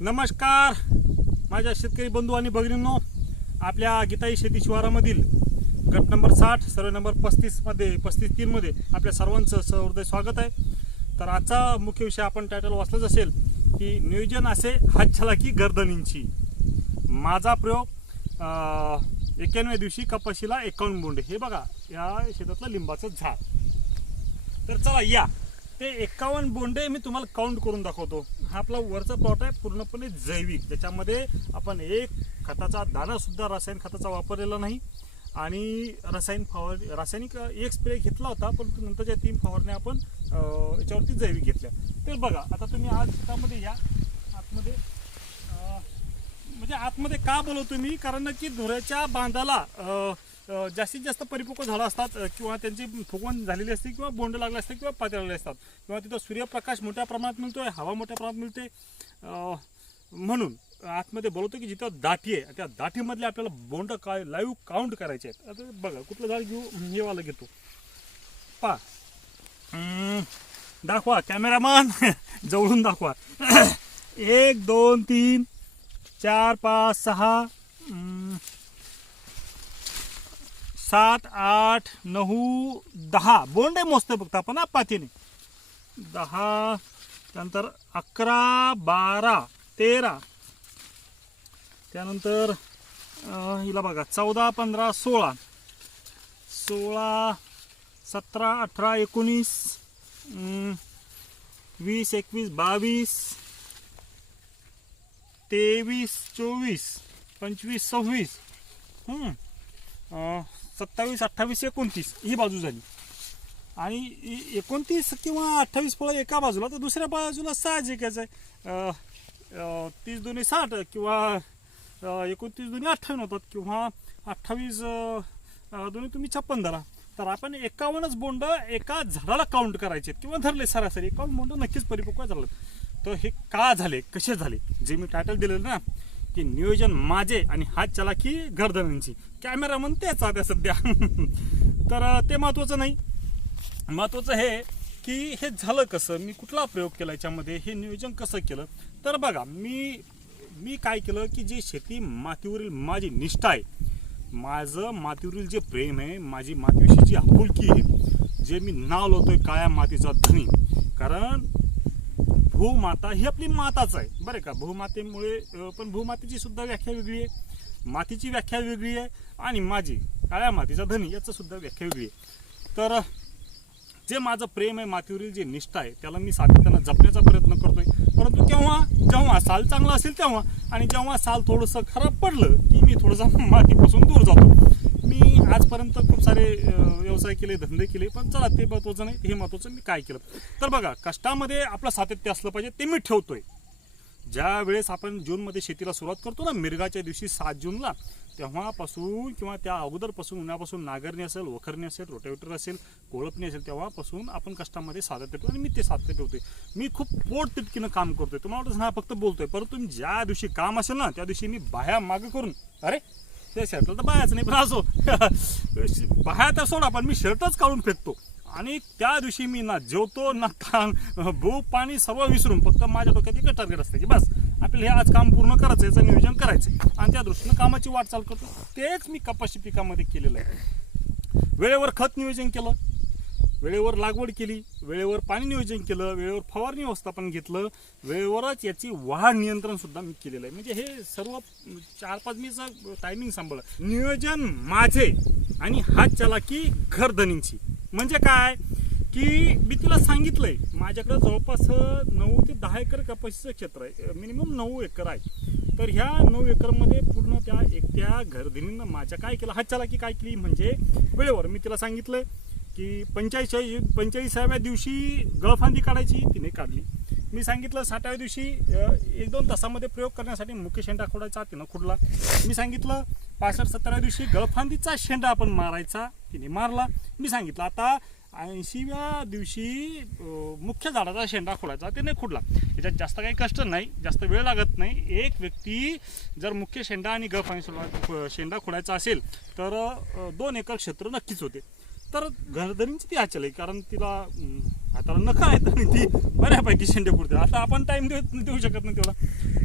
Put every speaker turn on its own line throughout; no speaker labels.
नमस्कार. माझ्या शेतकरी बंधू आणि भगिनींनो आपल्या गीताई शेती शिवारामधील गट नंबर साठ सर्व नंबर पस्तीसमध्ये पस्तीस तीनमध्ये आपल्या सर्वांचं सहृदय स्वागत आहे. तर आजचा मुख्य विषय आपण टायटल वाचलंच असेल की नियोजन असे हात की गर्दनींची. माझा प्रयोग एक्याण्णव्या दिवशी कपाशीला एकावन्न बोंडे. हे बघा या शेतातलं लिंबाचं झाड. तर चला या. ते एकावन्न बोंडे मी तुम्हाला काउंट करून दाखवतो. हा आपला वरचा प्लॉट आहे पूर्णपणे जैविक. ज्याच्यामध्ये आपण एक खताचा दाणासुद्धा रासायनिक खताचा वापरलेला नाही. आणि रासायनिक फवार रासायनिक एक स्प्रे घेतला होता परंतु नंतरच्या तीन फवारण्या आपण याच्यावरती जैविक घेतल्या. तर बघा आता तुम्ही आज शेतामध्ये या. आतमध्ये म्हणजे आतमध्ये का बोलवतो मी? कारण की धुऱ्याच्या बांधाला जास्तीत जास्त परिपक्व झाडं असतात किंवा त्यांची फुगवण झालेली असते किंवा बोंड लागले असते किंवा पाते लागले असतात. किंवा तिथं सूर्यप्रकाश मोठ्या प्रमाणात मिळतो आहे हवा मोठ्या प्रमाणात मिळते. म्हणून आतमध्ये बोलवतो की जिथं दाठी आहे त्या दाठीमधले आपल्याला बोंड काय लाईव्ह काउंट करायचे आहेत. आता बघा कुठलं झाड घेऊ हेवाला घेतो. पा दाखवा कॅमेरामॅन जवळून दाखवा. एक दोन तीन चार पाच सहा. सात आठ नऊ दहा. बोंडे मोजतोय बघता आपण पातीने दहा त्यानंतर अकरा बारा तेरा. त्यानंतर हिला बघा चौदा पंधरा सोळा. सोळा सतरा अठरा एकोणीस वीस एकवीस बावीस तेवीस चोवीस पंचवीस सव्वीस. सत्तावीस अठ्ठावीस एकोणतीस ही बाजू झाली. आणि एकोणतीस किंवा अठ्ठावीस फळं एका बाजूला तर दुसऱ्या बाजूला साहजिकच आहे. तीस दोन्ही साठ किंवा एकोणतीस दोन्ही अठ्ठावन्न होतात किंवा अठ्ठावीस दोन्ही तुम्ही छप्पन धरा. तर आपण एकावन्नच बोंड एका झाडाला काउंट करायचे किंवा धरले सरासरी. एकावन्न बोंड नक्कीच परिपक्व झालं तर हे का झाले? कसे झाले? जे मी टायटल दिलेलं ना की नियोजन माझे आणि हात चलाकी गर्दनींची कॅमेरामन तेच आता सध्या. तर ते महत्वाचं नाही. महत्वाचं हे की हे झालं कसं मी कुठला प्रयोग केला याच्यामध्ये हे नियोजन कसं केलं? तर बघा मी मी काय केलं की जी शेती मातीवरील माझी निष्ठा आहे माझं मातीवरील जे प्रेम आहे माझी मातीविषयी जी आपुलकी आहे जे मी नाव लावतोय काळ्या मातीचा धनी. कारण भूमाता ही आपली माताच आहे. बरं का? भूमातेमुळे पण भूमातेची सुद्धा व्याख्या वेगळी आहे. मातीची व्याख्या वेगळी आहे आणि माझी काळ्या मातीचा धनी याचं सुद्धा व्याख्या वेगळी आहे. तर जे माझं प्रेम आहे मातीवरील जे निष्ठा आहे त्याला मी सातत्यानं जपण्याचा प्रयत्न करतोय. परंतु केव्हा? जेव्हा साल चांगला असेल तेव्हा. आणि जेव्हा साल थोडंसं खराब पडलं की मी थोडंसं मातीपासून दूर जातो. मी आजपर्यंत खूप सारे व्यवसाय केले धंदे केले पण चला ते महत्वाचं नाही हे महत्वाचं मी काय केलं? तर बघा कष्टामध्ये आपलं सातत्य असलं पाहिजे ते मी ठेवतोय. ज्या वेळेस आपण जूनमध्ये शेतीला सुरुवात करतो ना मिरगाच्या दिवशी सात जूनला तेव्हापासून किंवा त्या अगोदरपासून उन्हापासून नागरणी असेल वखरणी असेल रोटेवेटर असेल कोळपणी असेल तेव्हापासून आपण कष्टामध्ये सातत्य ठेवतो आणि मी ते सातत्य ठेवतोय. मी खूप पोट तिटकीनं काम करतोय. तुम्हाला वाटतं हा फक्त बोलतोय. परंतु मी ज्या दिवशी काम असेल ना त्या दिवशी मी बाह्या मागं करून अरे ते शर्टला तर बायाच नाही पण असो. बाह्या तर सोडा पण मी शर्टच काढून फेकतो. आणि त्या दिवशी मी ना जेवतो ना काम भूप पाणी सर्व विसरून फक्त माझ्या डोक्यात एकच टार्गेट असतं की बस आपल्याला हे आज काम पूर्ण करायचं याचं नियोजन करायचं आणि त्या दृष्टीनं कामाची वाटचाल करतो. तेच मी कपाशी पिकामध्ये केलेलं आहे. वेळेवर खत नियोजन केलं. वेळेवर लागवड केली वेळेवर पाणी नियोजन केलं वेळेवर फवारणी व्यवस्थापन घेतलं वेळेवरच याची वाढ नियंत्रण सुद्धा मी केलेलं आहे. म्हणजे हे सर्व चार पाच मीचं टायमिंग सांभाळलं नियोजन माझे आणि हात चलाकी घरधनींची म्हणजे काय? की मी तिला सांगितलंय माझ्याकडे जवळपास नऊ ते दहा एकर कपाशीचं क्षेत्र आहे मिनिमम नऊ एकर आहे. तर ह्या नऊ एकरमध्ये पूर्ण त्या एकट्या घरधिनीनं माझ्या काय केलं हात चलाकी काय केली म्हणजे वेळेवर मी तिला सांगितलं की पंचेचाळीस पंचेचाळीसाव्या दिवशी गळफांदी काढायची तिने काढली. मी सांगितलं साठाव्या दिवशी एक दोन तासामध्ये प्रयोग करण्यासाठी मुख्य शेंडा खोडायचा तिनं खुडला. मी सांगितलं पासष्ट सत्तराव्या दिवशी गळफांदीचा शेंडा आपण मारायचा तिने मारला. मी सांगितलं आता ऐंशीव्या दिवशी मुख्य झाडाचा शेंडा खोडायचा त्याने खुडला. याच्यात जास्त काही कष्ट नाही जास्त वेळ लागत नाही. एक व्यक्ती जर मुख्य शेंडा आणि गळफांदी शेंडा खोडायचा असेल तर दोन एकर क्षेत्र नक्कीच होते. तर घरधरींची ती आचल आहे कारण तिला हाताला नखा आहेत आणि ती बऱ्यापैकी शेंडे पुरते. आता आपण टाईम देऊ देऊ शकत नाही तेवढा.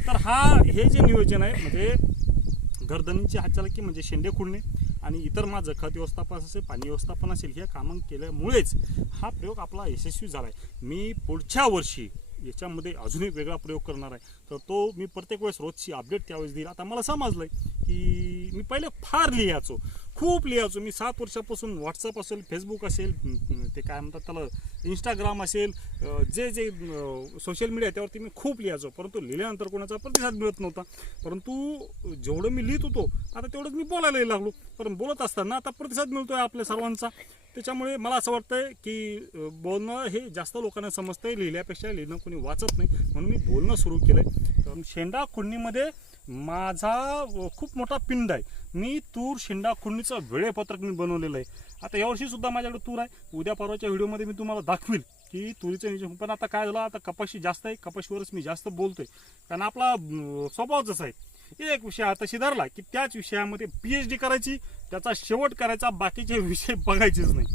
तर हा हे जे नियोजन आहे म्हणजे गर्दनींची की म्हणजे शेंडे खुडणे आणि इतर माझं खत व्यवस्थापन असेल पाणी व्यवस्थापन असेल ह्या कामं केल्यामुळेच हा प्रयोग आपला यशस्वी झाला आहे मी पुढच्या वर्षी याच्यामध्ये अजून एक वेगळा प्रयोग करणार आहे. तर तो मी प्रत्येक वेळेस रोजची अपडेट त्यावेळेस देईल. आता मला समजलं आहे की मी पहिले फार लिहायचो. खूप लिहायचो मी सात वर्षापासून व्हॉट्सअप असेल फेसबुक असेल ते काय म्हणतात त्याला इंस्टाग्राम असेल जे जे सोशल मीडिया त्यावरती मी खूप लिहायचो. परंतु लिहिल्यानंतर कोणाचा प्रतिसाद मिळत नव्हता. परंतु जेवढं मी लिहित होतो आता तेवढंच मी बोलायला लागलो. पण बोलत असताना आता प्रतिसाद मिळतो आहे आपल्या सर्वांचा. त्याच्यामुळे मला असं वाटतंय की बोलणं हे जास्त लोकांना समजतंय लिहिल्यापेक्षा लिहिणं कोणी वाचत नाही. म्हणून मी बोलणं सुरू केलं आहे कारण शेंडा खुडणीमध्ये माझा खूप मोठा पिंड आहे. मी तूर शेंडा खुंडीचं वेळेपत्रक मी बनवलेलं आहे. आता यावर्षी सुद्धा माझ्याकडे तूर आहे. उद्या परवाच्या व्हिडिओमध्ये मी तुम्हाला दाखवील की तुरीचं नियोजन. पण आता काय झालं आता कपाशी जास्त आहे. कपाशीवरच मी जास्त बोलतोय. कारण आपला स्वभाव जसा आहे. एक विषय आता धरला की त्याच विषयामध्ये पी एच डी करायची त्याचा शेवट करायचा बाकीचे विषय बघायचेच नाही.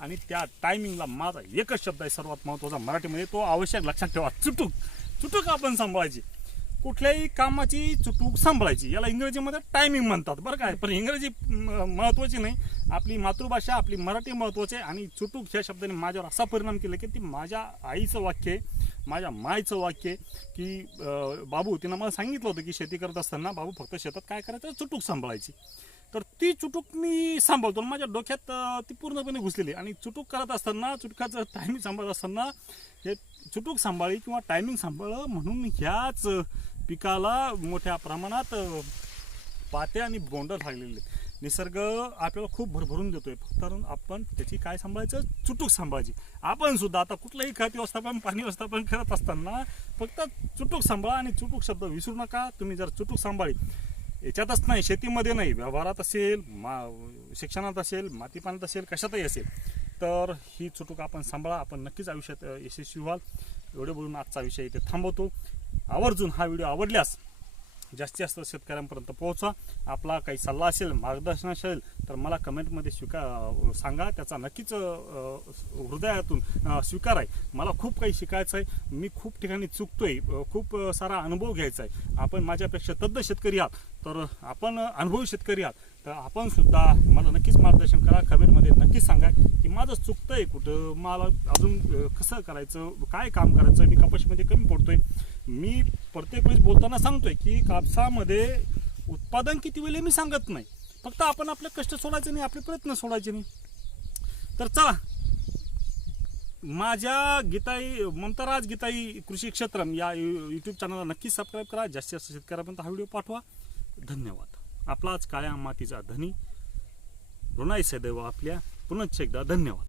आणि त्या टायमिंगला माझा एकच शब्द आहे सर्वात महत्त्वाचा मराठीमध्ये. तो आवश्यक लक्षात ठेवा. चुटूक. चुटूक आपण सांभाळायची. कुठल्याही कामाची चुटूक सांभाळायची. याला इंग्रजीमध्ये टायमिंग म्हणतात. बरं काय पण इंग्रजी महत्त्वाची महत्वाची नाही. आपली मातृभाषा आपली मराठी महत्वाची आहे आणि चुटूक ह्या शब्दाने माझ्यावर असा परिणाम केला की ती माझ्या आईचं वाक्य आहे माझ्या मायचं वाक्य आहे की बाबू तिनं मला सांगितलं होतं की शेती करत असताना बाबू फक्त शेतात काय करायचं? चुटूक सांभाळायची. तर ती चुटूक मी सांभाळतो आणि माझ्या डोक्यात ती पूर्णपणे घुसलेली आणि चुटूक करत असताना चुटकाचं टायमिंग सांभाळत असताना हे चुटूक सांभाळी किंवा टायमिंग सांभाळ म्हणून ह्याच पिकाला मोठ्या प्रमाणात पात्या आणि बोंड लागलेले निसर्ग आपल्याला खूप भरभरून देतोय. फक्त आपण त्याची काय सांभाळायचं? चुटूक सांभाळायची. आपण सुद्धा आता कुठलंही खत व्यवस्थापन पाणी व्यवस्थापन करत असताना फक्त चुटूक सांभाळा आणि चुटूक शब्द विसरू नका. तुम्ही जर चुटूक सांभाळी याच्यातच नाही शेतीमध्ये नाही व्यवहारात असेल मा शिक्षणात असेल मातीपाण्यात असेल कशातही असेल तर ही चुटूक आपण सांभाळा. आपण नक्कीच आयुष्यात यशस्वी व्हाल. एवढे बोलून आजचा विषय इथे थांबवतो. आवर्जून हा व्हिडिओ आवडल्यास जास्तीत जास्त शेतकऱ्यांपर्यंत पोहोचा. आपला काही सल्ला असेल मार्गदर्शन असेल तर मला कमेंटमध्ये स्वीकार सांगा. त्याचा नक्कीच हृदयातून स्वीकार आहे मला खूप काही शिकायचं आहे मी खूप ठिकाणी चुकतोय. खूप सारा अनुभव घ्यायचा आहे आपण माझ्यापेक्षा तज्ज्ञ शेतकरी आहात. तर आपण अनुभवी शेतकरी आहात. तर आपण सुद्धा मला नक्कीच मार्गदर्शन करा. कमेंटमध्ये नक्कीच सांगा माझं चुकतंय कुठं? मला अजून कसं करायचं? काय काम करायचं? मी कपाशीमध्ये कमी पडतोय. मी प्रत्येक वेळेस बोलताना सांगतोय की कापसामध्ये उत्पादन किती वेळ मी सांगत नाही. फक्त आपण आपले कष्ट सोडायचे नाही आपले प्रयत्न सोडायचे नाही. तर चला. माझ्या गीताई ममताराज गीताई कृषी क्षेत्रम या यूट्यूब चॅनलला नक्की सबस्क्राईब करा. जास्तीत जास्त शेतकऱ्यापर्यंत हा व्हिडिओ पाठवा. धन्यवाद. आपलाच काळ्या मातीचा धनी. ऋणाई सदैव आपल्या पुनश्च एकदा धन्यवाद